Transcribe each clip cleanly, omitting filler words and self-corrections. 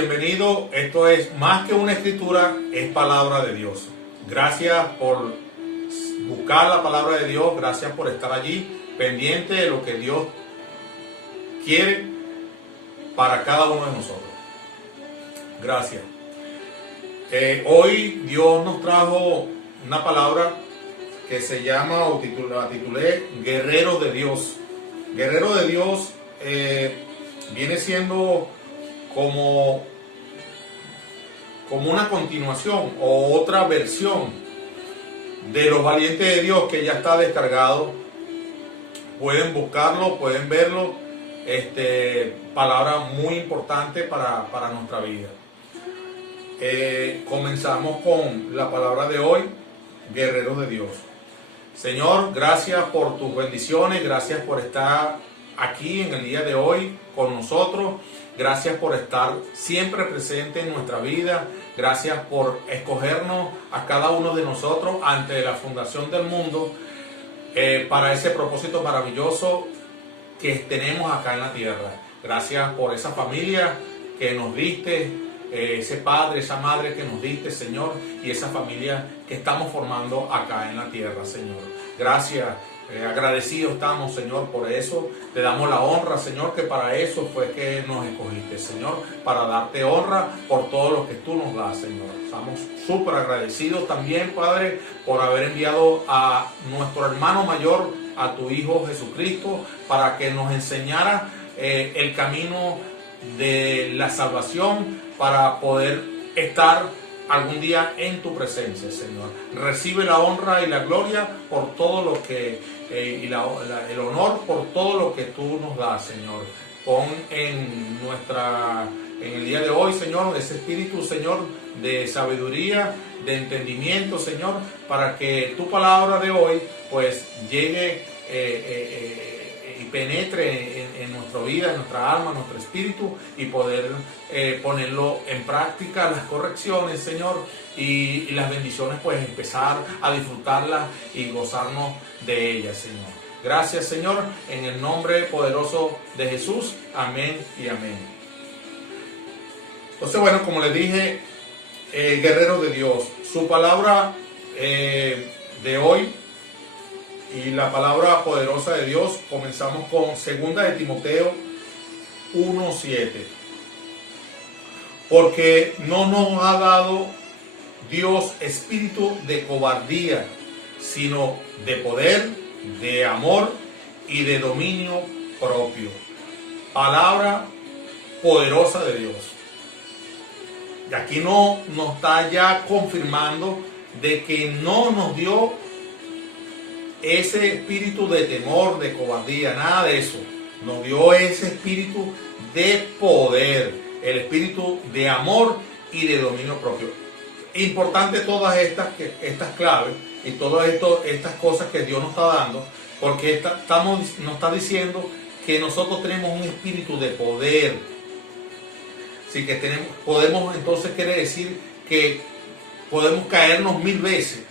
bienvenido. Esto es más que una escritura, es palabra de Dios. Gracias por buscar la palabra de Dios, gracias por estar allí pendiente de lo que Dios quiere para cada uno de nosotros. Gracias. Hoy Dios nos trajo una palabra que se llama, o la titulé, Guerrero de Dios. Guerrero de Dios viene siendo como una continuación o otra versión de los valientes de Dios, que ya está descargado. Pueden buscarlo, pueden verlo. Palabra muy importante para nuestra vida. Comenzamos con la palabra de hoy, Guerreros de Dios. Señor, gracias por tus bendiciones, gracias por estar aquí en el día de hoy con nosotros. Gracias por estar siempre presente en nuestra vida. Gracias por escogernos a cada uno de nosotros antes de la fundación del mundo para ese propósito maravilloso que tenemos acá en la tierra. Gracias por esa familia que nos diste, ese padre, esa madre que nos diste, Señor, y esa familia que estamos formando acá en la tierra, Señor. Gracias. Agradecidos estamos, Señor, por eso. Te damos la honra, Señor, que para eso fue que nos escogiste, Señor, para darte honra por todo lo que tú nos das, Señor. Estamos súper agradecidos también, Padre, por haber enviado a nuestro hermano mayor, a tu Hijo Jesucristo, para que nos enseñara el camino de la salvación, para poder estar algún día en tu presencia, Señor. Recibe la honra y la gloria por todo lo que el honor por todo lo que tú nos das, Señor. Pon en el día de hoy, Señor, ese espíritu, Señor, de sabiduría, de entendimiento, Señor, para que tu palabra de hoy pues llegue y penetre en nuestra vida, en nuestra alma, en nuestro espíritu, y poder ponerlo en práctica, las correcciones, Señor, y las bendiciones, pues empezar a disfrutarlas y gozarnos de ellas, Señor. Gracias, Señor, en el nombre poderoso de Jesús. Amén y amén. Entonces, bueno, como les dije, guerreros de Dios, su palabra de hoy y la palabra poderosa de Dios, comenzamos con 2 de Timoteo 1:7. Porque no nos ha dado Dios espíritu de cobardía, sino de poder, de amor y de dominio propio. Palabra poderosa de Dios. Y aquí no nos está ya confirmando de que no nos dio ese espíritu de temor, de cobardía, nada de eso. Nos dio ese espíritu de poder, el espíritu de amor y de dominio propio. Importante todas estas claves y todas estas cosas que Dios nos está dando, porque nos está diciendo que nosotros tenemos un espíritu de poder. Así que podemos, entonces quiere decir que podemos caernos 1000 veces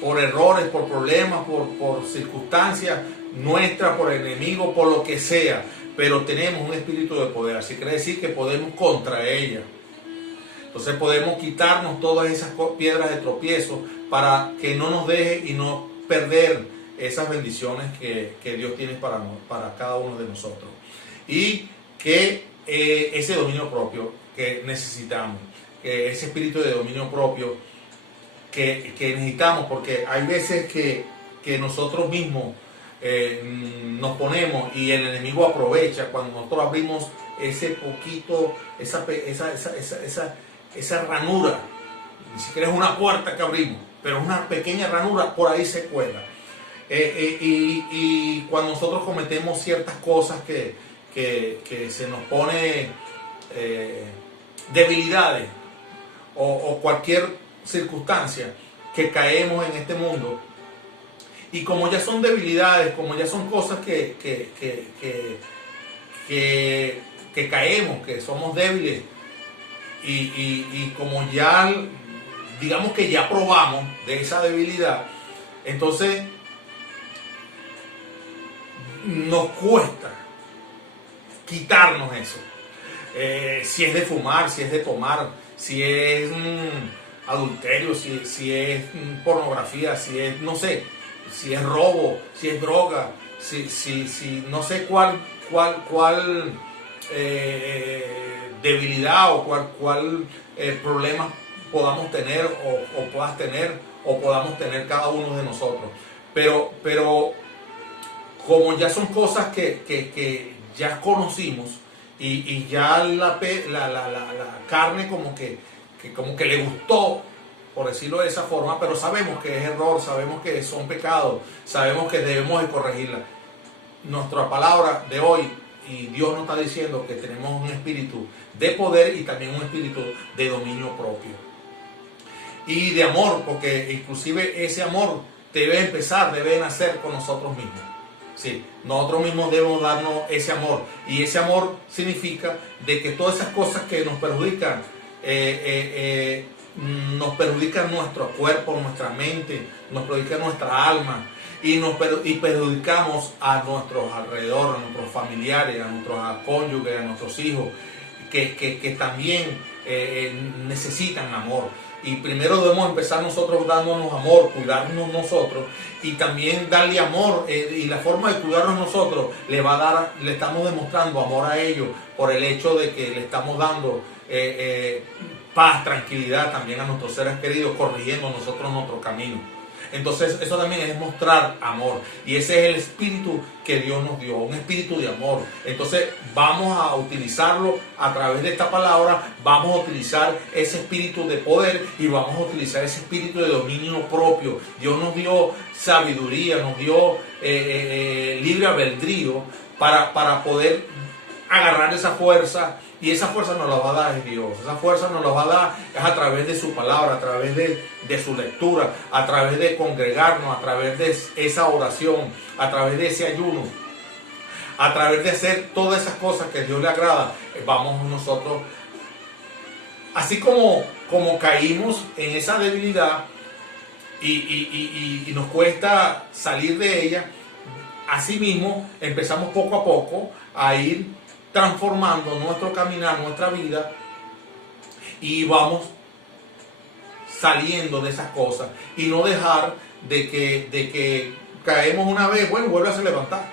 por errores, por problemas, por circunstancias nuestras, por enemigos, por lo que sea, pero tenemos un espíritu de poder. Así quiere decir que podemos contra ella. Entonces podemos quitarnos todas esas piedras de tropiezo para que no nos deje y no perder esas bendiciones que Dios tiene para cada uno de nosotros. Y que ese dominio propio que necesitamos, que ese espíritu de dominio propio que necesitamos, porque hay veces que nosotros mismos nos ponemos y el enemigo aprovecha cuando nosotros abrimos ese poquito, esa ranura. Ni siquiera es una puerta que abrimos, pero es una pequeña ranura, por ahí se cuela. Y cuando nosotros cometemos ciertas cosas que se nos pone debilidades o cualquier circunstancia, que caemos en este mundo, y como ya son debilidades, como ya son cosas que caemos, que somos débiles, y como ya digamos que ya probamos de esa debilidad, entonces nos cuesta quitarnos eso. si es de fumar, si es de tomar, si es adulterio, si es pornografía, si es, no sé, si es robo, si es droga, si no sé cuál debilidad o cuál problema podamos tener o puedas tener o podamos tener cada uno de nosotros. Pero como ya son cosas que ya conocimos y ya la carne como que le gustó, por decirlo de esa forma, pero sabemos que es error, sabemos que son pecados, sabemos que debemos de corregirla. Nuestra palabra de hoy, y Dios nos está diciendo que tenemos un espíritu de poder y también un espíritu de dominio propio. Y de amor, porque inclusive ese amor debe nacer con nosotros mismos. Sí, nosotros mismos debemos darnos ese amor. Y ese amor significa de que todas esas cosas que nos perjudican nuestro cuerpo, nuestra mente, nos perjudican nuestra alma y perjudicamos a nuestros alrededores, a nuestros familiares, a nuestros cónyuges, a nuestros hijos, que también necesitan amor. Y primero debemos empezar nosotros dándonos amor, cuidarnos nosotros y también darle amor. Y la forma de cuidarnos nosotros le estamos demostrando amor a ellos por el hecho de que le estamos dando paz, tranquilidad también a nuestros seres queridos, corrigiendo nosotros nuestro camino. Entonces eso también es mostrar amor y ese es el espíritu que Dios nos dio, un espíritu de amor. Entonces vamos a utilizarlo a través de esta palabra, vamos a utilizar ese espíritu de poder y vamos a utilizar ese espíritu de dominio propio. Dios nos dio sabiduría, nos dio libre albedrío para poder agarrar esa fuerza. Y esa fuerza nos la va a dar Dios. Esa fuerza nos la va a dar es a través de su palabra, a través de su lectura, a través de congregarnos, a través de esa oración, a través de ese ayuno, a través de hacer todas esas cosas que a Dios le agrada. Vamos nosotros, así como caímos en esa debilidad y nos cuesta salir de ella, así mismo empezamos poco a poco a ir transformando nuestro caminar, nuestra vida y vamos saliendo de esas cosas y no dejar de que caemos una vez, bueno, vuelve a levantar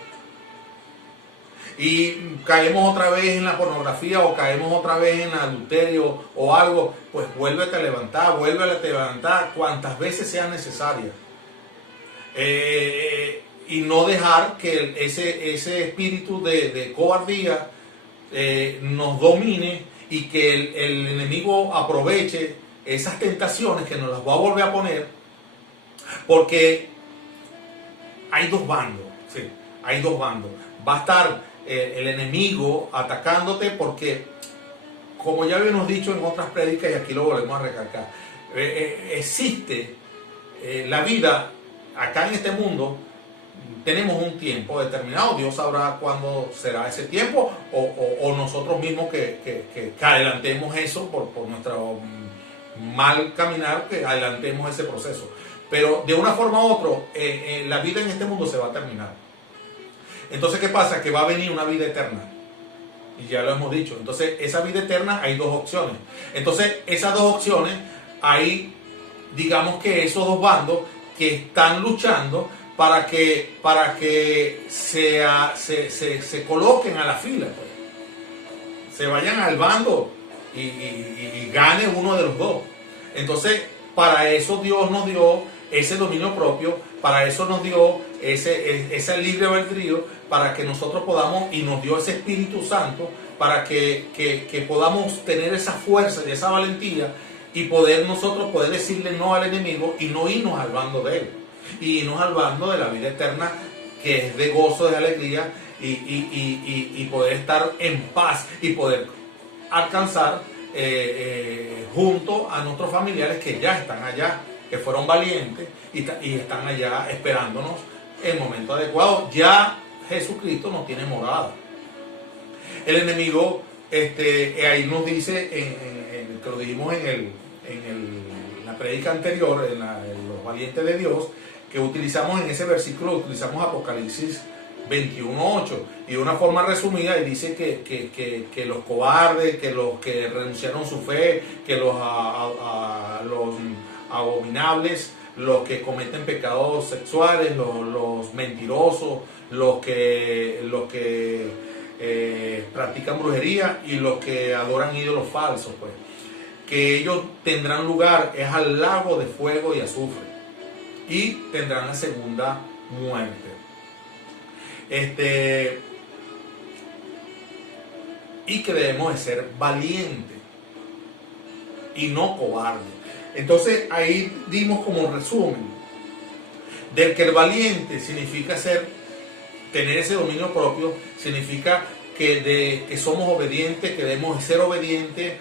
y caemos otra vez en la pornografía o caemos otra vez en el adulterio o algo, pues vuélvete a levantar cuantas veces sea necesaria. Y no dejar que ese espíritu de cobardía nos domine y que el enemigo aproveche esas tentaciones que nos las va a volver a poner, porque hay dos bandos, ¿sí? Hay dos bandos. Va a estar el enemigo atacándote porque, como ya habíamos dicho en otras prédicas y aquí lo volvemos a recalcar, existe la vida acá en este mundo. Tenemos un tiempo determinado, Dios sabrá cuándo será ese tiempo o nosotros mismos que adelantemos eso por nuestro mal caminar, que adelantemos ese proceso. Pero de una forma u otra, la vida en este mundo se va a terminar. Entonces, ¿qué pasa? Que va a venir una vida eterna. Y ya lo hemos dicho. Entonces, esa vida eterna hay dos opciones. Entonces, esas dos opciones, hay, digamos que esos dos bandos que están luchando para que se coloquen a la fila, pues. Se vayan al bando y gane uno de los dos. Entonces, para eso Dios nos dio ese dominio propio, para eso nos dio ese libre albedrío, para que nosotros podamos, y nos dio ese Espíritu Santo, para que podamos tener esa fuerza y esa valentía y nosotros poder decirle no al enemigo y no irnos al bando de él. Y irnos al bando de la vida eterna, que es de gozo, de alegría y poder estar en paz y poder alcanzar junto a nuestros familiares que ya están allá, que fueron valientes y están allá esperándonos en el momento adecuado. Ya Jesucristo no tiene morada. El enemigo, ahí nos dice, que lo dijimos en la prédica anterior, en los valientes de Dios, que utilizamos en ese versículo, utilizamos Apocalipsis 21:8. Y de una forma resumida, y dice que los cobardes, que los que renunciaron a su fe, que los abominables, los que cometen pecados sexuales, los mentirosos, los que practican brujería y los que adoran ídolos falsos, pues, que ellos tendrán lugar es al lago de fuego y azufre y tendrán la segunda muerte. Y que debemos de ser valientes y no cobardes. Entonces ahí dimos como resumen del que el valiente significa tener ese dominio propio, significa que somos obedientes, que debemos ser obedientes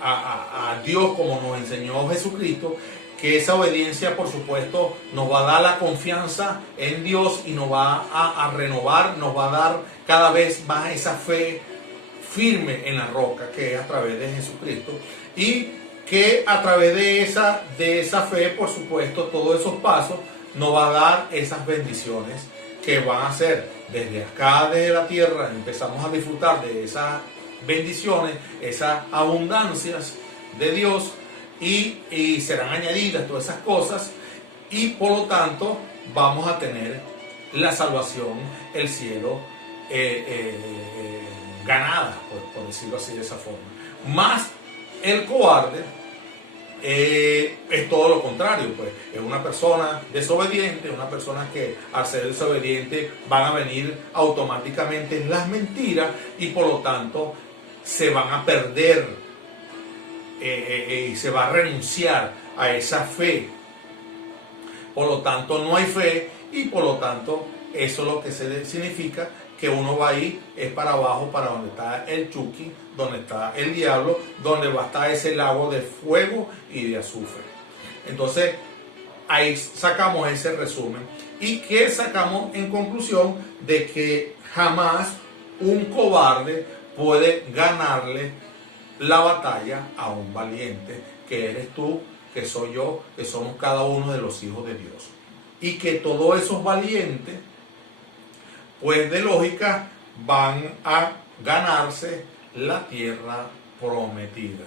a Dios como nos enseñó Jesucristo, que esa obediencia por supuesto nos va a dar la confianza en Dios y nos va a renovar, nos va a dar cada vez más esa fe firme en la roca, que es a través de Jesucristo, y que a través de esa fe, por supuesto, todos esos pasos nos va a dar esas bendiciones que van a ser desde acá, desde la tierra, empezamos a disfrutar de esas bendiciones, esas abundancias de Dios, y serán añadidas todas esas cosas, y por lo tanto vamos a tener la salvación, el cielo, ganada, por decirlo así de esa forma. Más el cobarde es todo lo contrario, pues es una persona desobediente, una persona que al ser desobediente van a venir automáticamente las mentiras y por lo tanto se van a perder y se va a renunciar a esa fe. Por lo tanto no hay fe y por lo tanto eso es lo que significa que uno va a ir es para abajo, para donde está el Chucky, donde está el diablo, donde va a estar ese lago de fuego y de azufre. Entonces, ahí sacamos ese resumen. ¿Y qué sacamos en conclusión? De que jamás un cobarde puede ganarle la batalla a un valiente, que eres tú, que soy yo, que somos cada uno de los hijos de Dios. Y que todos esos valientes, pues de lógica, van a ganarse la tierra prometida.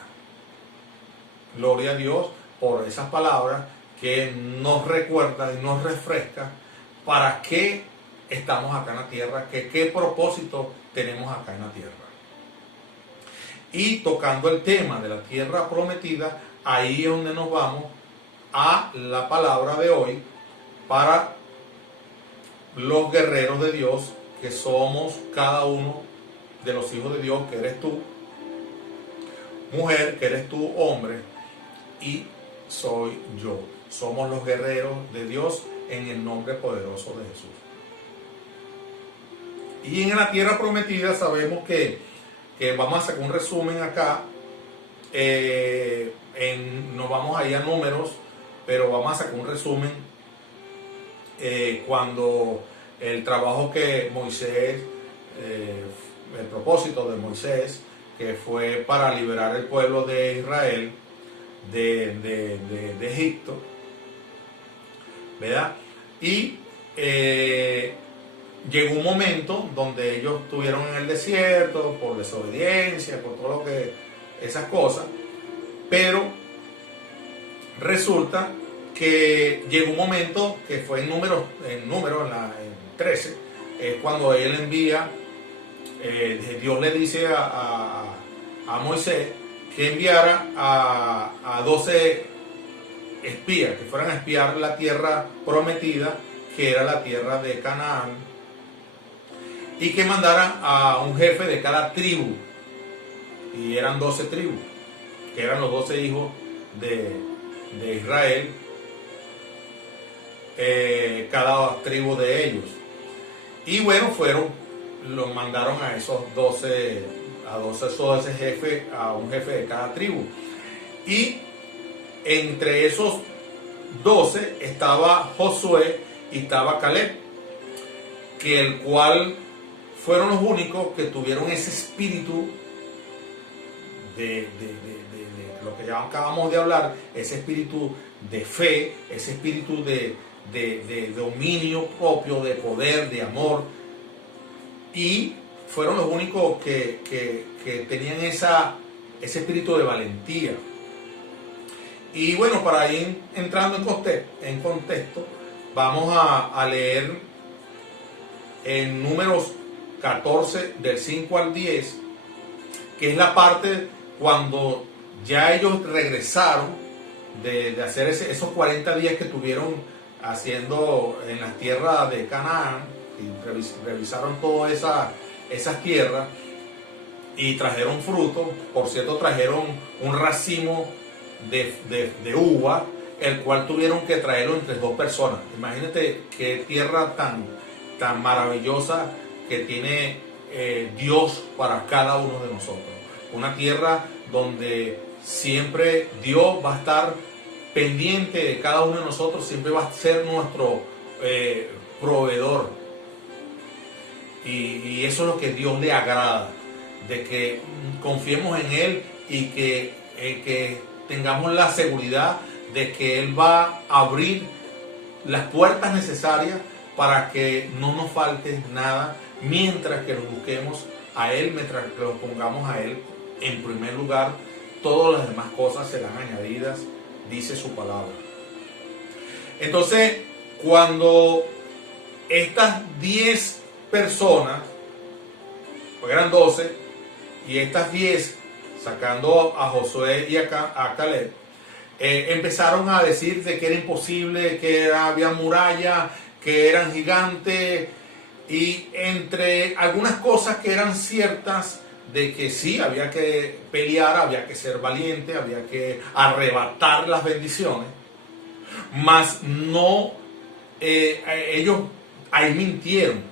Gloria a Dios por esas palabras que nos recuerda y nos refresca para qué estamos acá en la tierra, qué propósito tenemos acá en la tierra. Y tocando el tema de la tierra prometida, ahí es donde nos vamos a la palabra de hoy para los guerreros de Dios, que somos cada uno de los hijos de Dios, que eres tú, mujer, que eres tú, hombre, y soy yo. Somos los guerreros de Dios en el nombre poderoso de Jesús. Y en la tierra prometida sabemos que vamos a sacar un resumen acá, nos vamos a ir a números, pero vamos a sacar un resumen cuando el trabajo que Moisés, el propósito de Moisés, que fue para liberar el pueblo de Israel de Egipto, ¿verdad? Y llegó un momento donde ellos estuvieron en el desierto por desobediencia, por todo lo que esas cosas, pero resulta que llegó un momento que fue en número en 13, es cuando él envía, Dios le dice a Moisés que enviara a 12 espías, que fueran a espiar la tierra prometida, que era la tierra de Canaán, y que mandara a un jefe de cada tribu, y eran 12 tribus, que eran los 12 hijos de Israel, cada tribu de ellos. Y bueno, los mandaron a esos 12 jefes, a un jefe de cada tribu. Y entre esos 12 estaba Josué y estaba Caleb, que el cual fueron los únicos que tuvieron ese espíritu de lo que ya acabamos de hablar, ese espíritu de fe, ese espíritu de dominio propio, de poder, de amor, y fueron los únicos que tenían ese espíritu de valentía. Y bueno, para ir entrando en contexto, vamos a leer en Números 14 del 5 al 10, que es la parte cuando ya ellos regresaron de hacer esos 40 días que tuvieron haciendo en la tierra de Canaán, y revisaron todas esas tierras y trajeron fruto. Por cierto, trajeron un racimo de uva, el cual tuvieron que traerlo entre 2 personas. Imagínate qué tierra tan maravillosa que tiene Dios para cada uno de nosotros. Una tierra donde siempre Dios va a estar pendiente de cada uno de nosotros, siempre va a ser nuestro proveedor. Y eso es lo que Dios le agrada, de que confiemos en Él y que tengamos la seguridad de que Él va a abrir las puertas necesarias para que no nos falte nada, mientras que lo busquemos a Él, mientras que lo pongamos a Él en primer lugar. Todas las demás cosas serán añadidas, dice su palabra. Entonces, cuando estas 10 personas, pues eran 12, y estas 10, sacando a Josué y a Caleb, empezaron a decir de que era imposible, que había muralla, que eran gigantes, y entre algunas cosas que eran ciertas, de que sí, había que pelear, había que ser valiente, había que arrebatar las bendiciones, mas no, ellos ahí mintieron.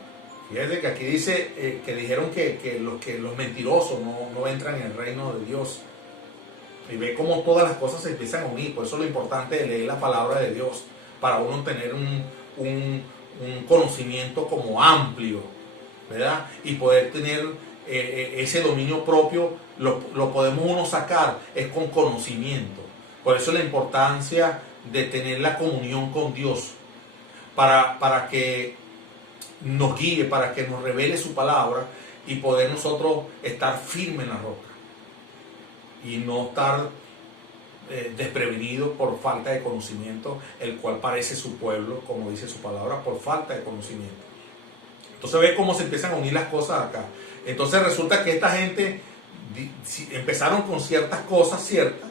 Fíjate que aquí dice que dijeron que los mentirosos no entran en el reino de Dios. Y ve cómo todas las cosas se empiezan a unir. Por eso es lo importante de leer la palabra de Dios, para uno tener un conocimiento como amplio, ¿verdad? Y poder tener ese dominio propio, lo podemos uno sacar, es con conocimiento. Por eso la importancia de tener la comunión con Dios, para que nos guíe, para que nos revele su palabra y poder nosotros estar firmes en la roca y no estar desprevenidos por falta de conocimiento, el cual parece su pueblo, como dice su palabra, por falta de conocimiento. Entonces ve cómo se empiezan a unir las cosas acá. Entonces resulta que esta gente empezaron con ciertas cosas ciertas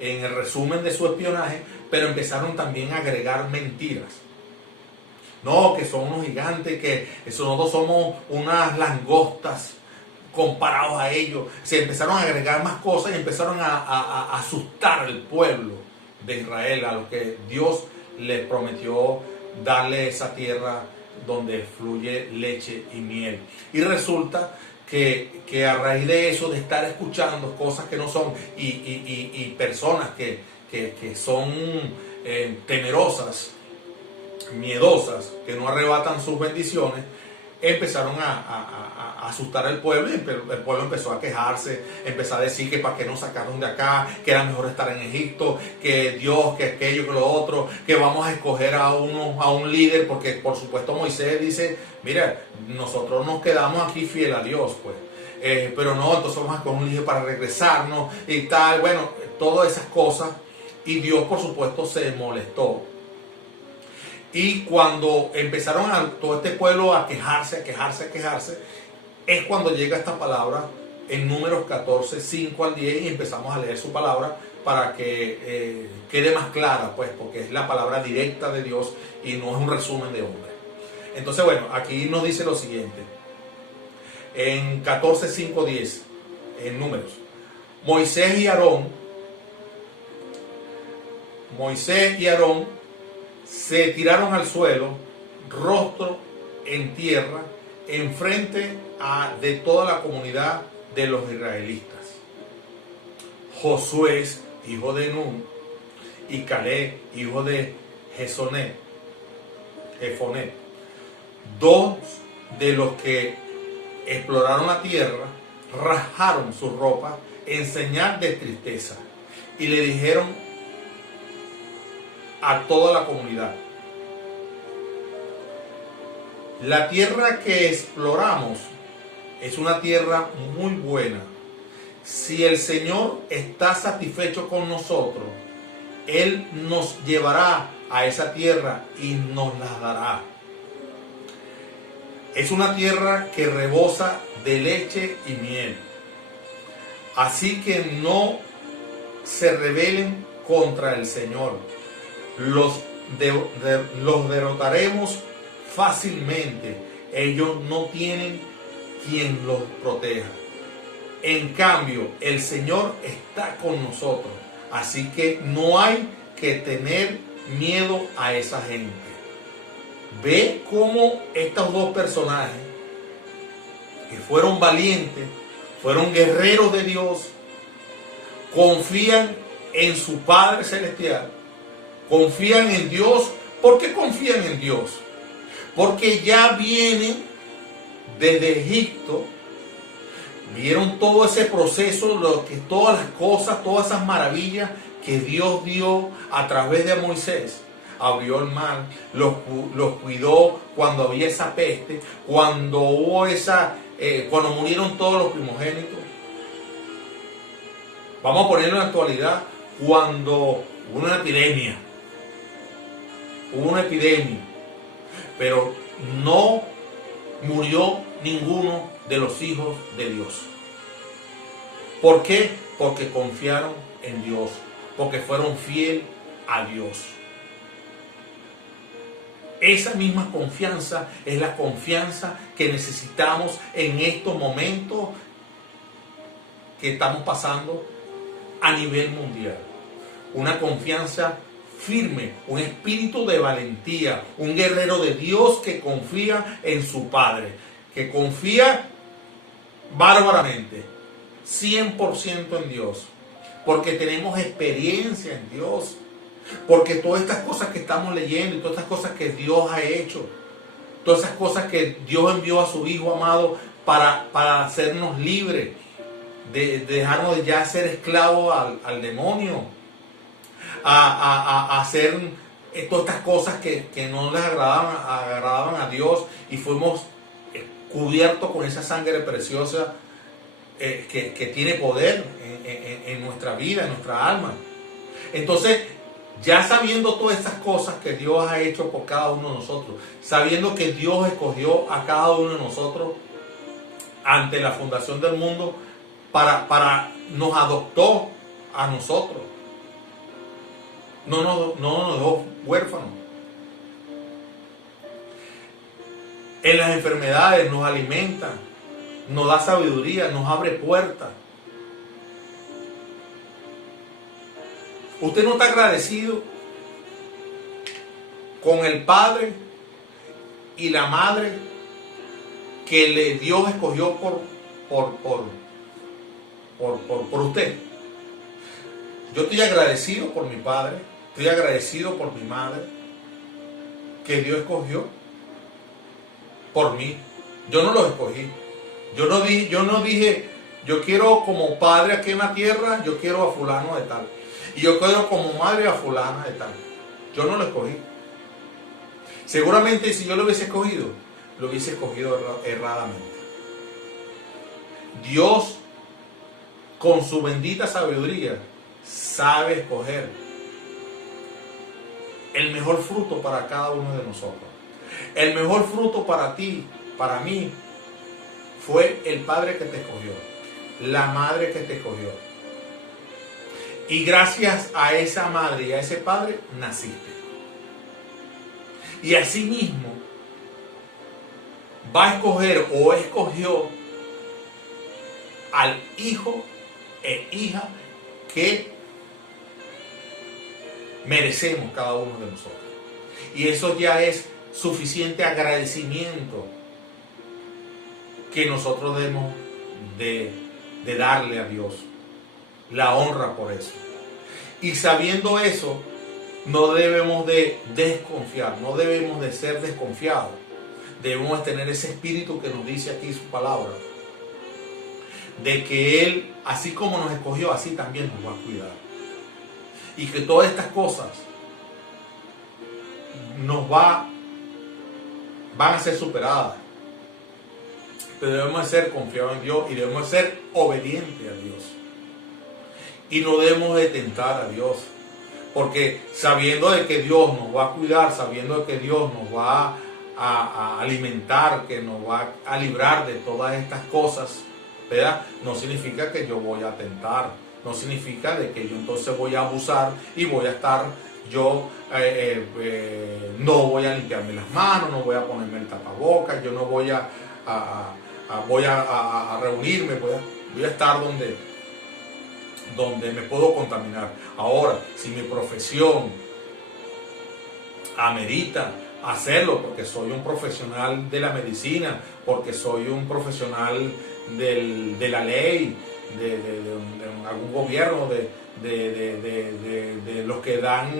en el resumen de su espionaje, pero empezaron también a agregar mentiras. No, que son unos gigantes, que nosotros somos unas langostas comparados a ellos. Se empezaron a agregar más cosas y empezaron a asustar al pueblo de Israel, a los que Dios les prometió darle esa tierra donde fluye leche y miel. Y resulta que a raíz de eso, de estar escuchando cosas que no son, y personas que son temerosas, miedosas, que no arrebatan sus bendiciones, empezaron a asustar al pueblo, y el pueblo empezó a quejarse, empezó a decir que para qué nos sacaron de acá, que era mejor estar en Egipto, que Dios, que aquello, que lo otro, que vamos a escoger a un líder, porque por supuesto Moisés dice, mira, nosotros nos quedamos aquí fiel a Dios, pues, pero no, entonces vamos a escoger un líder para regresarnos y tal, bueno, todas esas cosas, y Dios por supuesto se molestó. Y cuando empezaron todo este pueblo a quejarse, es cuando llega esta palabra en Números 14, 5 al 10, y empezamos a leer su palabra para que quede más clara, pues, porque es la palabra directa de Dios y no es un resumen de hombre. Entonces, bueno, aquí nos dice lo siguiente. En 14, 5, 10, en Números. Moisés y Aarón se tiraron al suelo, rostro en tierra, enfrente de toda la comunidad de los israelitas. Josué, hijo de Nun, y Caleb, hijo de Jefoné, dos de los que exploraron la tierra, rasgaron sus ropas en señal de tristeza y le dijeron a toda la comunidad: La tierra que exploramos es una tierra muy buena. Si el Señor está satisfecho con nosotros, Él nos llevará a esa tierra y nos la dará. Es una tierra que rebosa de leche y miel. Así que no se rebelen contra el Señor. Los derrotaremos fácilmente. Ellos no tienen quien los proteja. En cambio, el Señor está con nosotros. Así que no hay que tener miedo a esa gente. Ve cómo estos dos personajes que fueron valientes, fueron guerreros de Dios, confían en su Padre Celestial, confían en Dios. ¿Por qué confían en Dios? Porque ya vienen desde Egipto, vieron todo ese proceso, todas las cosas, todas esas maravillas que Dios dio a través de Moisés. Abrió el mar, los cuidó cuando había esa peste, cuando hubo cuando murieron todos los primogénitos. Vamos a ponerlo en la actualidad, cuando hubo una epidemia. Pero no murió ninguno de los hijos de Dios. ¿Por qué? Porque confiaron en Dios, porque fueron fieles a Dios. Esa misma confianza es la confianza que necesitamos en estos momentos que estamos pasando a nivel mundial. Una confianza firme, un espíritu de valentía, un guerrero de Dios que confía en su Padre, que confía bárbaramente, 100% en Dios, porque tenemos experiencia en Dios, porque todas estas cosas que estamos leyendo y todas estas cosas que Dios ha hecho, todas esas cosas que Dios envió a su Hijo amado para hacernos libres, de dejarnos de ya ser esclavos al demonio, a hacer todas estas cosas que no les agradaban a Dios, y fuimos cubiertos con esa sangre preciosa que tiene poder en nuestra vida, en nuestra alma. Entonces, ya sabiendo todas estas cosas que Dios ha hecho por cada uno de nosotros, sabiendo que Dios escogió a cada uno de nosotros ante la fundación del mundo, nos adoptó a nosotros, no nos dejó huérfanos. En las enfermedades nos alimenta, nos da sabiduría, nos abre puertas. ¿Usted no está agradecido con el Padre y la Madre que Dios escogió por usted? Yo estoy agradecido por mi Padre, estoy agradecido por mi Madre, que Dios escogió por mí. Yo no los escogí. Yo no dije, yo quiero como padre aquí en la tierra, yo quiero a fulano de tal. Y yo quiero como madre a fulana de tal. Yo no lo escogí. Seguramente si yo lo hubiese escogido erradamente. Dios, con su bendita sabiduría, sabe escoger el mejor fruto para cada uno de nosotros. El mejor fruto para ti, para mí, fue el Padre que te escogió, la Madre que te escogió. Y gracias a esa madre y a ese padre naciste. Y asimismo va a escoger o escogió al hijo e hija que merecemos cada uno de nosotros. Y eso ya es suficiente agradecimiento que nosotros debemos de darle a Dios. La honra por eso. Y sabiendo eso, no debemos de desconfiar, no debemos de ser desconfiados. Debemos tener ese espíritu que nos dice aquí su palabra, de que Él, así como nos escogió, así también nos va a cuidar. Y que todas estas cosas nos va van a ser superadas. Pero debemos ser confiados en Dios y debemos ser obedientes a Dios. Y no debemos de tentar a Dios. Porque sabiendo de que Dios nos va a cuidar, sabiendo de que Dios nos va a alimentar, que nos va a librar de todas estas cosas, ¿verdad? No significa que yo voy a tentar, no significa de que yo entonces voy a abusar y voy a estar, yo no voy a limpiarme las manos, no voy a ponerme el tapabocas, yo no voy a reunirme, voy a estar donde me puedo contaminar. Ahora, si mi profesión amerita hacerlo, porque soy un profesional de la medicina, porque soy un profesional de la ley, de algún gobierno, de los que dan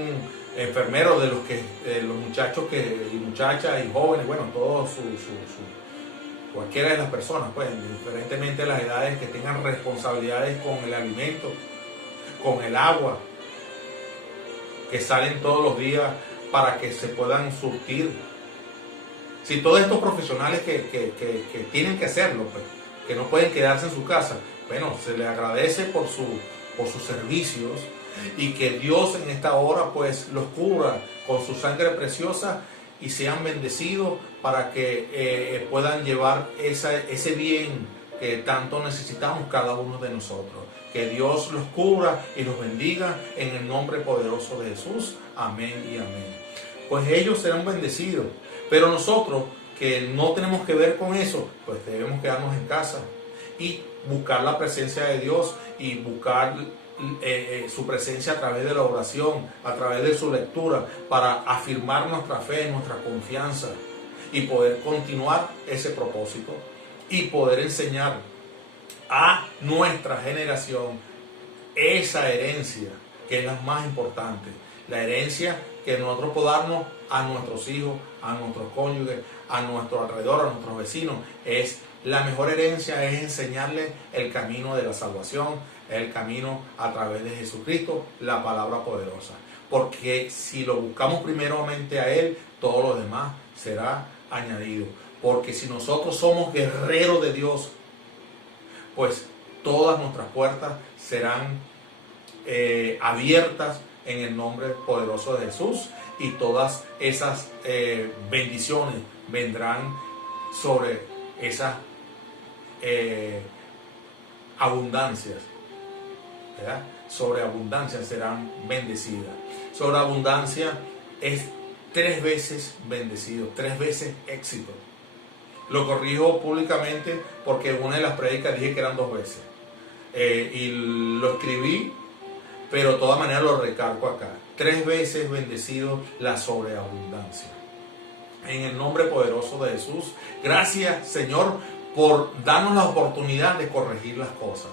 enfermeros, de los muchachos y muchachas y jóvenes, bueno, todos cualquiera de las personas, pues, indiferentemente de las edades, que tengan responsabilidades con el alimento, con el agua, que salen todos los días para que se puedan surtir. Si todos estos profesionales que tienen que hacerlo, pues, que no pueden quedarse en su casa, bueno, se les agradece por sus servicios, y que Dios en esta hora pues los cubra con su sangre preciosa y sean bendecidos para que puedan llevar ese bien que tanto necesitamos cada uno de nosotros. Que Dios los cubra y los bendiga en el nombre poderoso de Jesús. Amén y amén. Pues ellos serán bendecidos, pero nosotros que no tenemos que ver con eso, pues debemos quedarnos en casa y buscar la presencia de Dios y buscar su presencia a través de la oración, a través de su lectura, para afirmar nuestra fe, nuestra confianza y poder continuar ese propósito y poder enseñar a nuestra generación esa herencia que es la más importante, la herencia que nosotros podamos darnos a nuestros hijos, a nuestros cónyuges, a nuestro alrededor, a nuestros vecinos. Es la mejor herencia, es enseñarles el camino de la salvación, el camino a través de Jesucristo, la palabra poderosa. Porque si lo buscamos primeramente a Él, todo lo demás será añadido. Porque si nosotros somos guerreros de Dios, pues todas nuestras puertas serán abiertas en el nombre poderoso de Jesús, y todas esas bendiciones vendrán sobre esas abundancias, ¿verdad? Sobre abundancia serán bendecidas. Sobre abundancia es 3 veces bendecido, 3 veces éxito. Lo corrijo públicamente porque en una de las prédicas dije que eran 2 veces. Y lo escribí, pero de todas maneras lo recalco acá. 3 veces bendecido la sobreabundancia. En el nombre poderoso de Jesús, gracias, Señor, por darnos la oportunidad de corregir las cosas.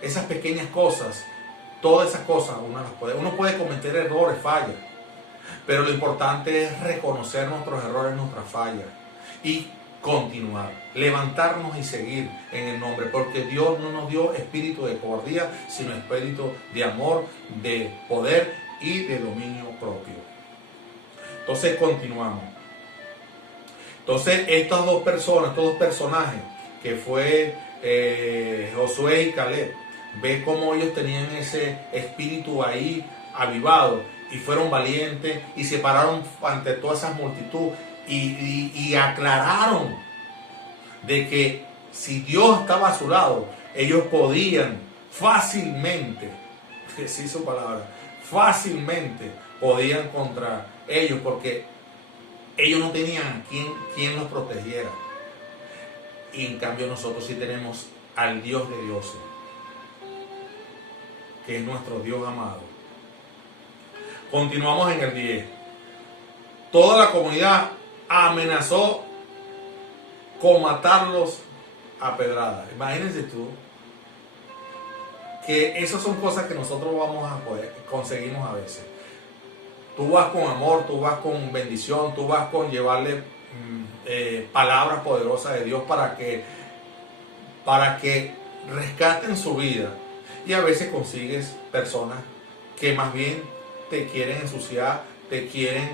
Esas pequeñas cosas, todas esas cosas, uno puede cometer errores, fallas, pero lo importante es reconocer nuestros errores, nuestras fallas y continuar, levantarnos y seguir en el nombre, porque Dios no nos dio espíritu de cobardía, sino espíritu de amor, de poder y de dominio propio. Entonces continuamos. Entonces estas 2 personas, estos 2 personajes, que fue Josué y Caleb, ve cómo ellos tenían ese espíritu ahí avivado y fueron valientes y se pararon ante toda esa multitud y aclararon de que si Dios estaba a su lado, ellos podían fácilmente, decir su palabra, fácilmente podían contra ellos, porque ellos no tenían quien los protegiera. Y en cambio nosotros sí tenemos al Dios de dioses, que es nuestro Dios amado. Continuamos en el 10. Toda la comunidad amenazó con matarlos a pedradas. Imagínense tú que esas son cosas que nosotros vamos a poder, conseguimos a veces. Tú vas con amor, tú vas con bendición, tú vas con llevarle palabras poderosas de Dios para que rescaten su vida. Y a veces consigues personas que más bien te quieren ensuciar, te quieren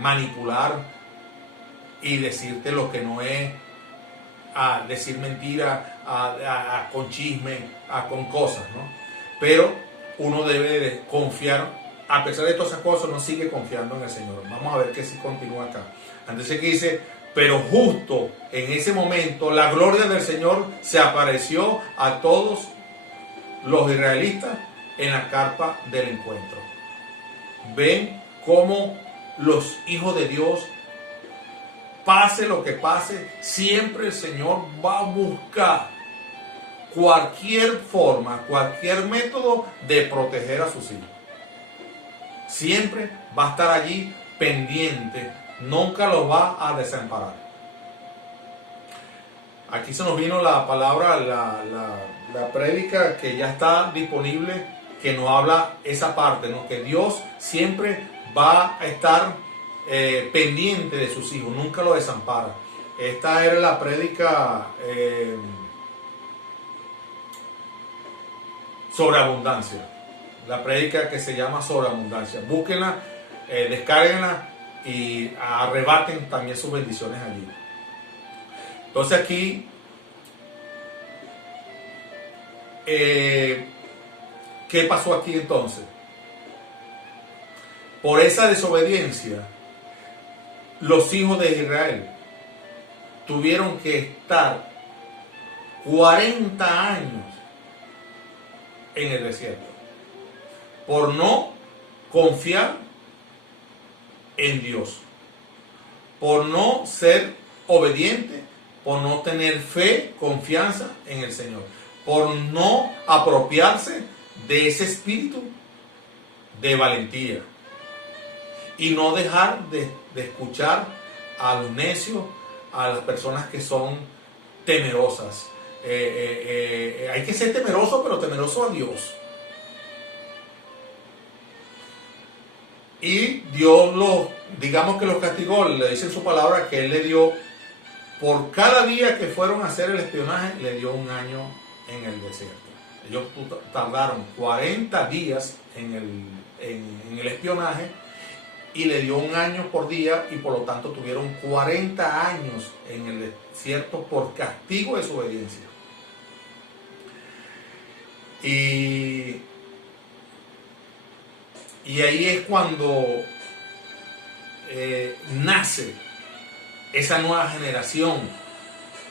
manipular y decirte lo que no es, a decir mentira, con chisme, con cosas, ¿no? Pero uno debe de confiar, a pesar de todas esas cosas, uno sigue confiando en el Señor. Vamos a ver que si continúa acá. Entonces aquí dice, pero justo en ese momento la gloria del Señor se apareció a todos los israelitas en la carpa del encuentro. Ven cómo los hijos de Dios, pase lo que pase, siempre el Señor va a buscar cualquier forma, cualquier método de proteger a sus hijos. Siempre va a estar allí pendiente, nunca los va a desamparar. Aquí se nos vino la palabra, la prédica que ya está disponible, que nos habla esa parte, ¿no? Que Dios siempre va a estar pendiente de sus hijos, nunca lo desampara. Esta era la prédica sobre abundancia, la prédica que se llama sobre abundancia. Búsquenla, descárguenla y arrebaten también sus bendiciones allí. Entonces aquí, ¿qué pasó aquí entonces? Por esa desobediencia, los hijos de Israel tuvieron que estar 40 años en el desierto por no confiar en Dios, por no ser obediente, por no tener fe, confianza en el Señor, por no apropiarse de ese espíritu de valentía y no dejar de escuchar a los necios, a las personas que son temerosas. Hay que ser temeroso, pero temeroso a Dios. Y Dios digamos que los castigó, le dice en su palabra que Él le dio, por cada día que fueron a hacer el espionaje, le dio un año en el desierto. Ellos tardaron 40 días en el espionaje y le dio un año por día y por lo tanto tuvieron 40 años en el desierto por castigo de su obediencia. Y ahí es cuando nace esa nueva generación,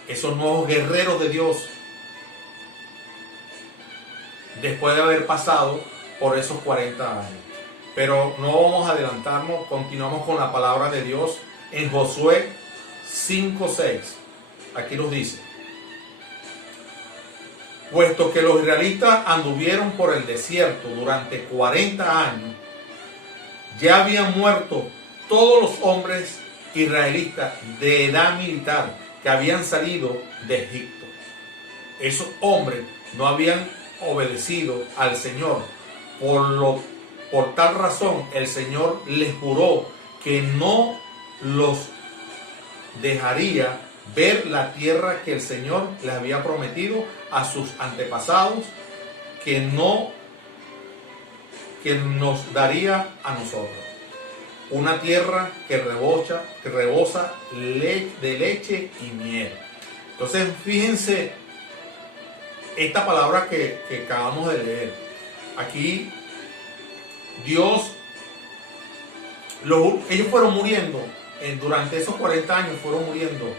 esos nuevos guerreros de Dios, después de haber pasado por esos 40 años. Pero no vamos a adelantarnos, continuamos con la palabra de Dios en Josué 5:6. Aquí nos dice: puesto que los israelitas anduvieron por el desierto durante 40 años, ya habían muerto todos los hombres israelitas de edad militar que habían salido de Egipto. Esos hombres no habían obedecido al Señor. Por tal razón el Señor les juró que no los dejaría ver la tierra que el Señor les había prometido a sus antepasados, que nos daría a nosotros. Una tierra que rebosa de leche y miel. Entonces, fíjense esta palabra que acabamos de leer. Aquí Dios, ellos fueron muriendo, durante esos 40 años fueron muriendo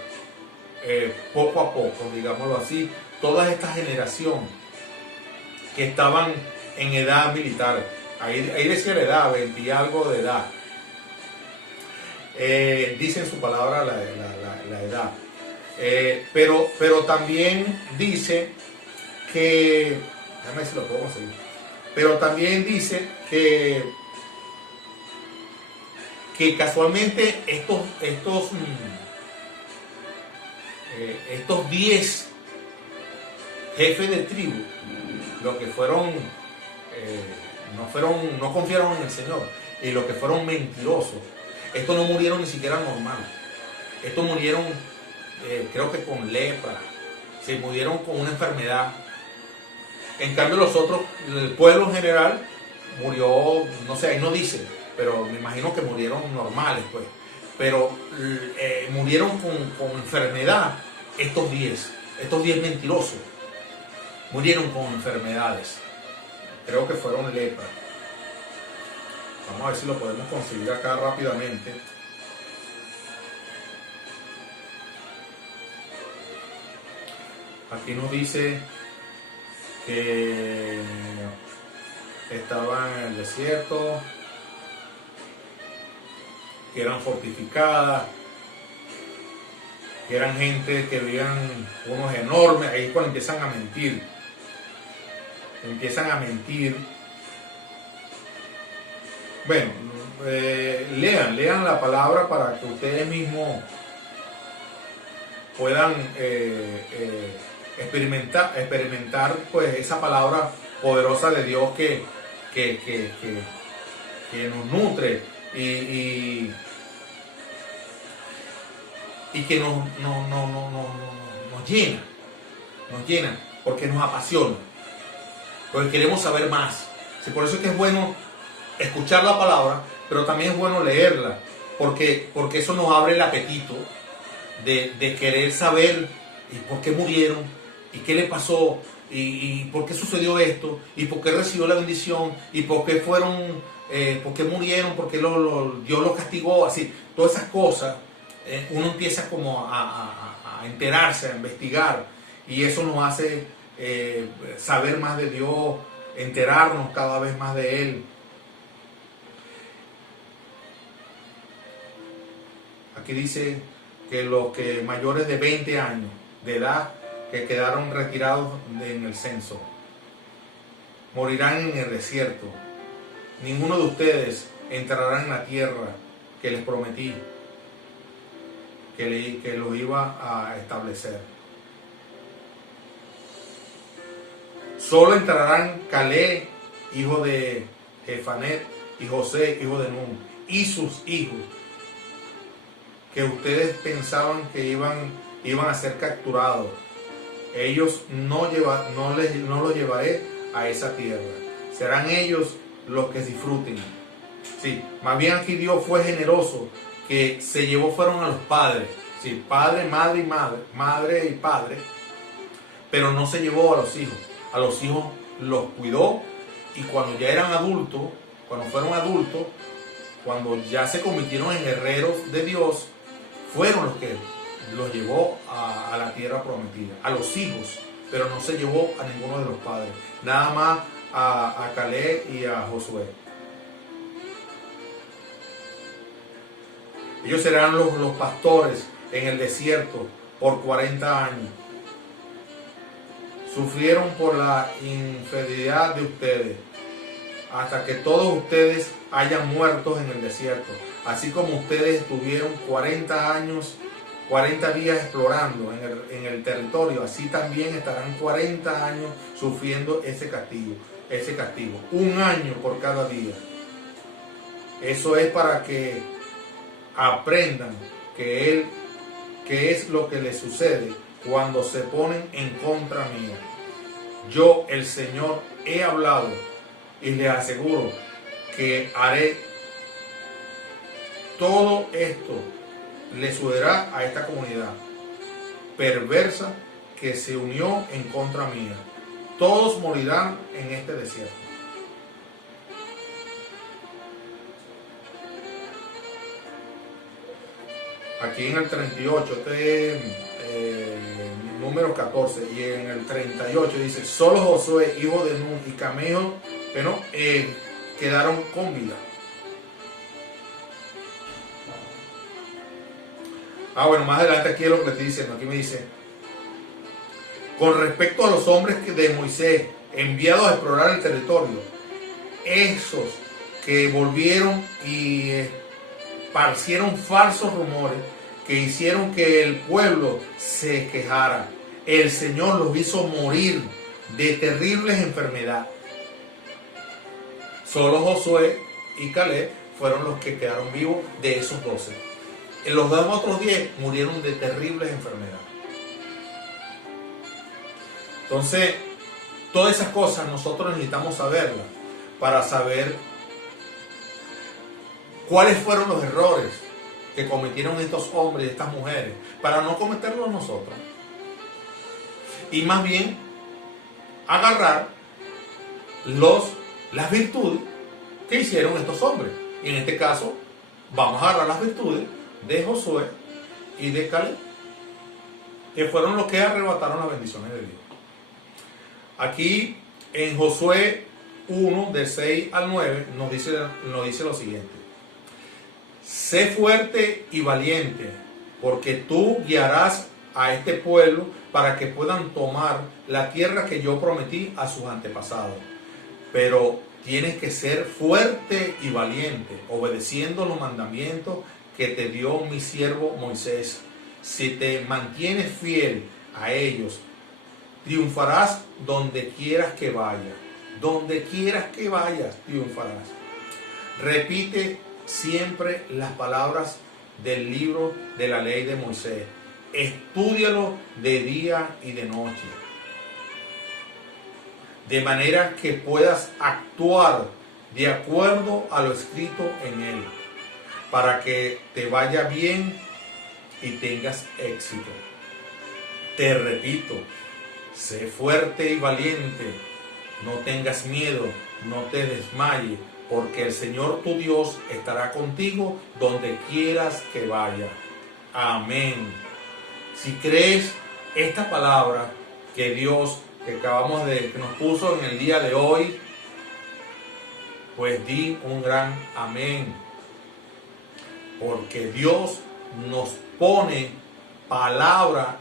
poco a poco, digámoslo así, toda esta generación que estaban en edad militar. Ahí decía la edad, 20 y algo de edad. Dice en su palabra la edad. Pero también dice que, déjame ver si lo puedo conseguir, pero también dice que casualmente estos 10 jefes de tribu, los que fueron, no confiaron en el Señor, y los que fueron mentirosos, estos no murieron ni siquiera normal. Estos murieron, creo que con lepra, se murieron con una enfermedad. En cambio los otros, el pueblo en general, murió, no sé, ahí no dice, pero me imagino que murieron normales, pues. Pero murieron con enfermedad estos 10 mentirosos, murieron con enfermedades. Creo que fueron lepra. Vamos a ver si lo podemos conseguir acá rápidamente. Aquí nos dice que estaban en el desierto, que eran fortificadas, que eran gente que vivían unos enormes. Ahí es cuando empiezan a mentir. Bueno, lean la palabra para que ustedes mismos puedan experimentar pues esa palabra poderosa de Dios que nos nutre y que nos llena, porque nos apasiona, porque queremos saber más. Sí, por eso es que es bueno escuchar la palabra, pero también es bueno leerla, porque eso nos abre el apetito de querer saber y por qué murieron, y qué le pasó, y por qué sucedió esto, y por qué recibió la bendición, y por qué fueron, por qué murieron, por qué Dios los castigó, así, todas esas cosas. Uno empieza como a enterarse, a investigar, y eso nos hace saber más de Dios, enterarnos cada vez más de Él. Aquí dice que los que mayores de 20 años de edad que quedaron retirados en el censo morirán en el desierto. Ninguno de ustedes entrará en la tierra que les prometí, que los iba a establecer. Solo entrarán Caleb, hijo de Jefanet, y José, hijo de Nun, y sus hijos, que ustedes pensaban que iban a ser capturados. Ellos no los llevaré a esa tierra. Serán ellos los que disfruten. Sí, más bien aquí Dios fue generoso, que se fueron a los padres. Sí, padre, madre y padre, pero no se llevó a los hijos. A los hijos los cuidó, y cuando ya eran adultos, cuando fueron adultos, cuando ya se convirtieron en guerreros de Dios, fueron los que los llevó a la tierra prometida, a los hijos, pero no se llevó a ninguno de los padres, nada más a Caleb y a Josué. Ellos serán los pastores en el desierto por 40 años. Sufrieron por la infidelidad de ustedes, hasta que todos ustedes hayan muerto en el desierto. Así como ustedes estuvieron 40 años, 40 días explorando en el territorio, así también estarán 40 años sufriendo ese castigo. 1 año por cada día. Eso es para que aprendan qué es lo que les sucede cuando se ponen en contra mía. Yo, el Señor, he hablado, y les aseguro que haré todo esto. Le sucederá a esta comunidad perversa que se unió en contra mía. Todos morirán en este desierto. Aquí en el 38, número 14, y en el 38 dice: solo Josué, hijo de Nun, y Cameo, quedaron con vida. Bueno, más adelante aquí es lo que le estoy diciendo. Aquí me dice: con respecto a los hombres de Moisés, enviados a explorar el territorio, esos que volvieron y esparcieron falsos rumores que hicieron que el pueblo se quejara, el Señor los hizo morir de terribles enfermedades. Solo Josué y Caleb fueron los que quedaron vivos de esos 12. Los otros 10 murieron de terribles enfermedades. Entonces, todas esas cosas nosotros necesitamos saberlas para saber ¿Cuáles fueron los errores que cometieron estos hombres y estas mujeres para no cometerlos nosotros? Y más bien agarrar las virtudes que hicieron estos hombres. Y en este caso vamos a agarrar las virtudes de Josué y de Caleb, que fueron los que arrebataron las bendiciones de Dios. Aquí en Josué 1, de 6 al 9, nos dice lo siguiente: sé fuerte y valiente, porque tú guiarás a este pueblo para que puedan tomar la tierra que yo prometí a sus antepasados. Pero tienes que ser fuerte y valiente, obedeciendo los mandamientos que te dio mi siervo Moisés. Si te mantienes fiel a ellos, triunfarás donde quieras que vayas. Donde quieras que vayas, triunfarás. Repite siempre las palabras del libro de la ley de Moisés. Estúdialo de día y de noche, de manera que puedas actuar de acuerdo a lo escrito en él, para que te vaya bien y tengas éxito. Te repito, sé fuerte y valiente, no tengas miedo, no te desmayes, porque el Señor tu Dios estará contigo donde quieras que vaya. Amén. Si crees esta palabra que Dios, que nos puso en el día de hoy, pues di un gran amén. Porque Dios nos pone palabra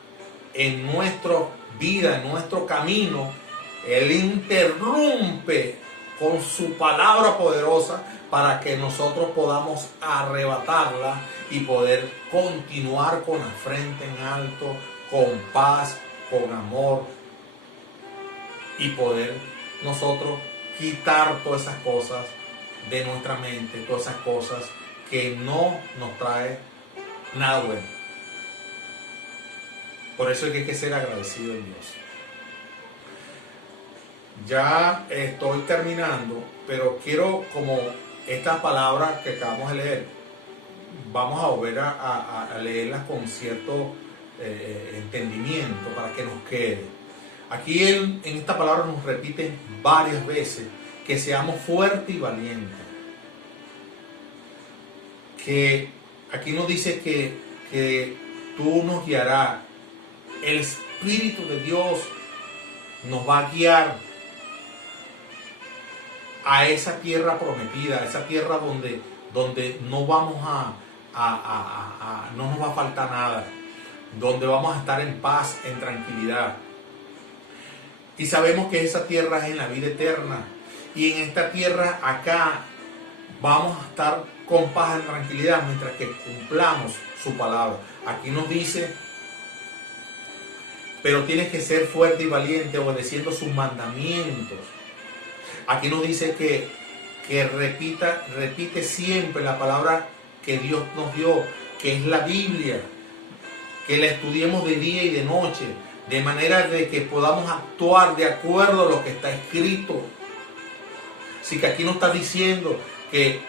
en nuestra vida, en nuestro camino. Él interrumpe con su palabra poderosa para que nosotros podamos arrebatarla y poder continuar con la frente en alto, con paz, con amor, y poder nosotros quitar todas esas cosas de nuestra mente, todas esas cosas que no nos trae nada bueno. Por eso es que hay que ser agradecido en Dios. Ya estoy terminando, pero quiero, como esta palabra que acabamos de leer, vamos a volver a leerlas con cierto entendimiento para que nos quede. Aquí en esta palabra nos repiten varias veces que seamos fuertes y valientes. Que aquí nos dice que tú nos guiarás. El Espíritu de Dios nos va a guiar a esa tierra prometida, a esa tierra donde no vamos no nos va a faltar nada, donde vamos a estar en paz, en tranquilidad. Y sabemos que esa tierra es en la vida eterna. Y en esta tierra acá vamos a estar con paz, en tranquilidad, mientras que cumplamos su palabra. Aquí nos dice, pero tienes que ser fuerte y valiente, obedeciendo sus mandamientos. Aquí nos dice que repite siempre la palabra que Dios nos dio, que es la Biblia, que la estudiemos de día y de noche, de manera de que podamos actuar de acuerdo a lo que está escrito. Así que aquí nos está diciendo que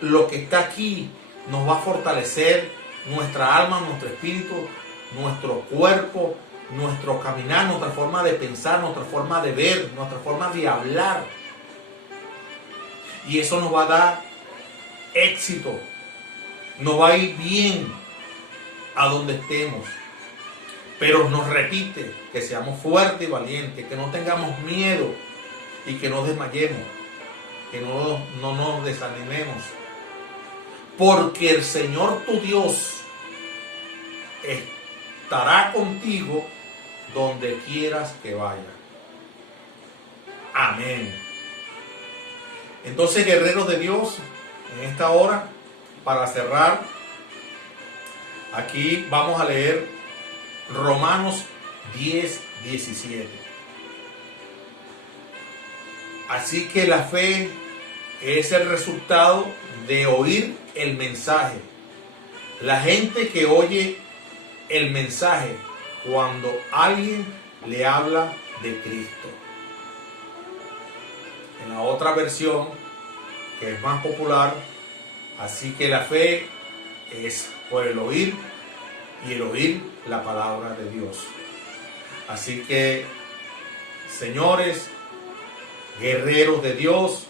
lo que está aquí nos va a fortalecer nuestra alma, nuestro espíritu, nuestro cuerpo, nuestro caminar, nuestra forma de pensar, nuestra forma de ver, nuestra forma de hablar. Y eso nos va a dar éxito, nos va a ir bien a donde estemos. Pero nos repite que seamos fuertes y valientes, que no tengamos miedo y que no desmayemos, que no nos desanimemos. Porque el Señor tu Dios estará contigo donde quieras que vaya. Amén. Entonces, guerreros de Dios, en esta hora, para cerrar, aquí vamos a leer Romanos 10:17. Así que la fe es el resultado de oír el mensaje. La gente que oye el mensaje cuando alguien le habla de Cristo. En la otra versión, que es más popular, Así que la fe es por el oír y el oír la palabra de Dios. Así que, señores, guerreros de Dios,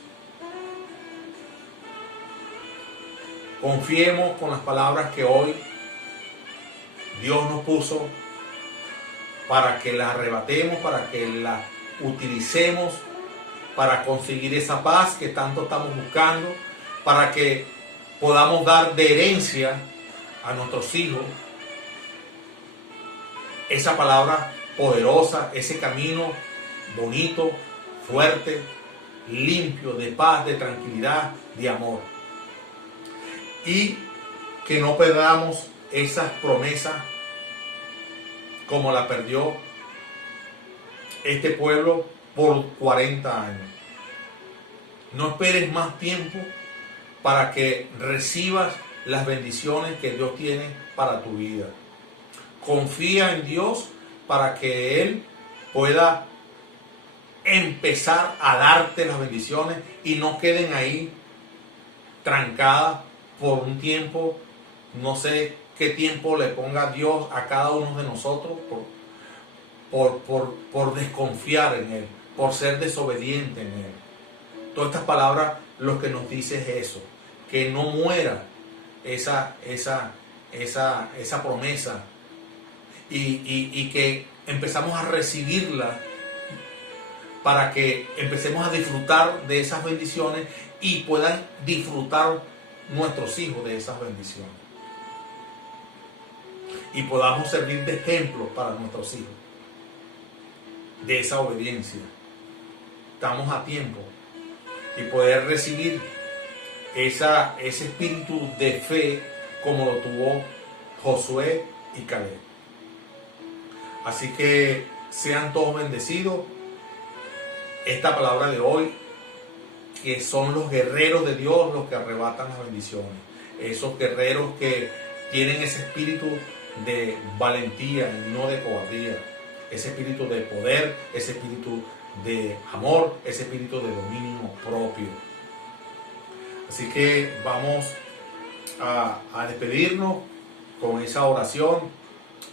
confiemos con las palabras que hoy Dios nos puso para que las arrebatemos, para que las utilicemos, para conseguir esa paz que tanto estamos buscando, para que podamos dar de herencia a nuestros hijos esa palabra poderosa, ese camino bonito, fuerte, limpio, de paz, de tranquilidad, de amor. Y que no perdamos esas promesas como la perdió este pueblo por 40 años. No esperes más tiempo para que recibas las bendiciones que Dios tiene para tu vida. Confía en Dios para que Él pueda empezar a darte las bendiciones y no queden ahí trancadas por un tiempo. No sé qué tiempo le ponga Dios a cada uno de nosotros por desconfiar en Él, por ser desobediente en Él. Todas estas palabras lo que nos dice es eso, que no muera esa promesa y que empezamos a recibirla para que empecemos a disfrutar de esas bendiciones y puedan disfrutar nuestros hijos de esas bendiciones. Y podamos servir de ejemplo para nuestros hijos de esa obediencia. Estamos a tiempo y poder recibir ese espíritu de fe como lo tuvo Josué y Caleb. Así que sean todos bendecidos. Esta palabra de hoy, que son los guerreros de Dios los que arrebatan las bendiciones. Esos guerreros que tienen ese espíritu de valentía y no de cobardía. Ese espíritu de poder, ese espíritu de amor, ese espíritu de dominio propio. Así que vamos a despedirnos con esa oración.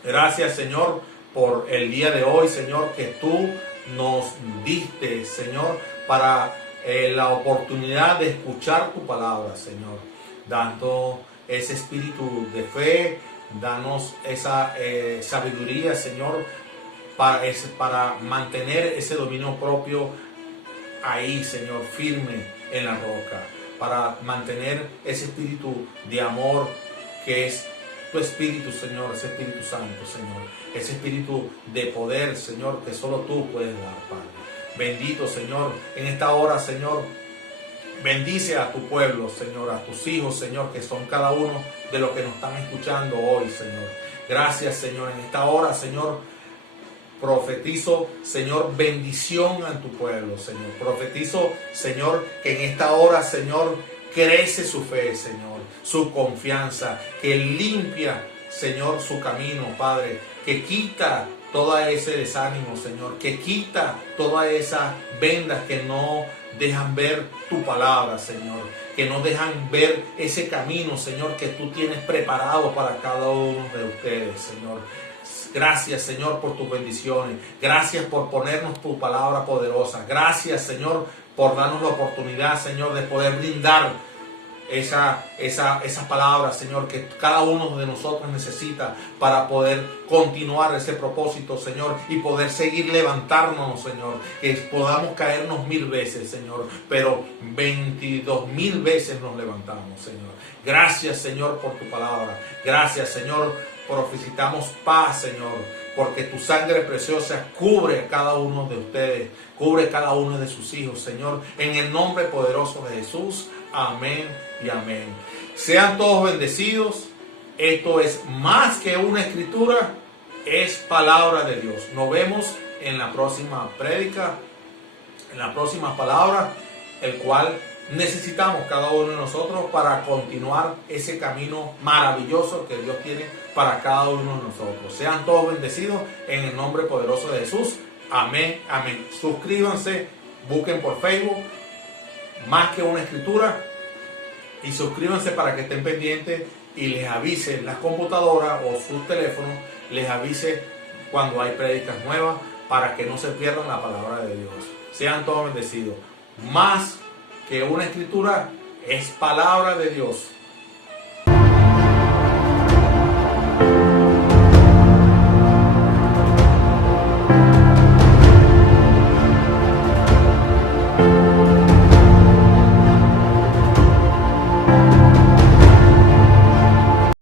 Gracias, Señor, por el día de hoy, Señor, que tú nos diste, Señor, para la oportunidad de escuchar tu palabra, Señor, dando ese espíritu de fe, danos esa sabiduría, Señor, para mantener ese dominio propio ahí, Señor, firme en la roca, para mantener ese espíritu de amor que es tu espíritu, Señor, ese Espíritu Santo, Señor, ese espíritu de poder, Señor, que solo tú puedes dar, Padre. Bendito, Señor, en esta hora, Señor, bendice a tu pueblo, Señor, a tus hijos, Señor, que son cada uno de los que nos están escuchando hoy, Señor. Gracias, Señor, en esta hora, Señor, profetizo, Señor, bendición a tu pueblo, Señor. Profetizo, Señor, que en esta hora, Señor, crece su fe, Señor, su confianza, que limpia, Señor, su camino, Padre, que quita todo ese desánimo, Señor, que quita todas esas vendas que no dejan ver tu palabra, Señor, que no dejan ver ese camino, Señor, que tú tienes preparado para cada uno de ustedes, Señor. Gracias, Señor, por tus bendiciones. Gracias por ponernos tu palabra poderosa. Gracias, Señor, por darnos la oportunidad, Señor, de poder brindar esa palabra, Señor, que cada uno de nosotros necesita para poder continuar ese propósito, Señor, y poder seguir levantándonos, Señor, que podamos caernos 1000 veces, Señor, pero 22,000 veces nos levantamos, Señor. Gracias, Señor, por tu palabra. Gracias, Señor, profetizamos paz, Señor, porque tu sangre preciosa cubre a cada uno de ustedes, cubre a cada uno de sus hijos, Señor, en el nombre poderoso de Jesús. Amén y amén. Sean todos bendecidos. Esto es más que una escritura, es palabra de Dios. Nos vemos en la próxima prédica, en la próxima palabra, el cual necesitamos cada uno de nosotros para continuar ese camino maravilloso que Dios tiene para cada uno de nosotros. Sean todos bendecidos en el nombre poderoso de Jesús. Amén, amén. Suscríbanse, busquen por Facebook, más que una escritura. y suscríbanse para que estén pendientes y les avise las computadoras o sus teléfonos, les avise cuando hay prédicas nuevas para que no se pierdan la palabra de Dios. Sean todos bendecidos. Más que una escritura, es palabra de Dios.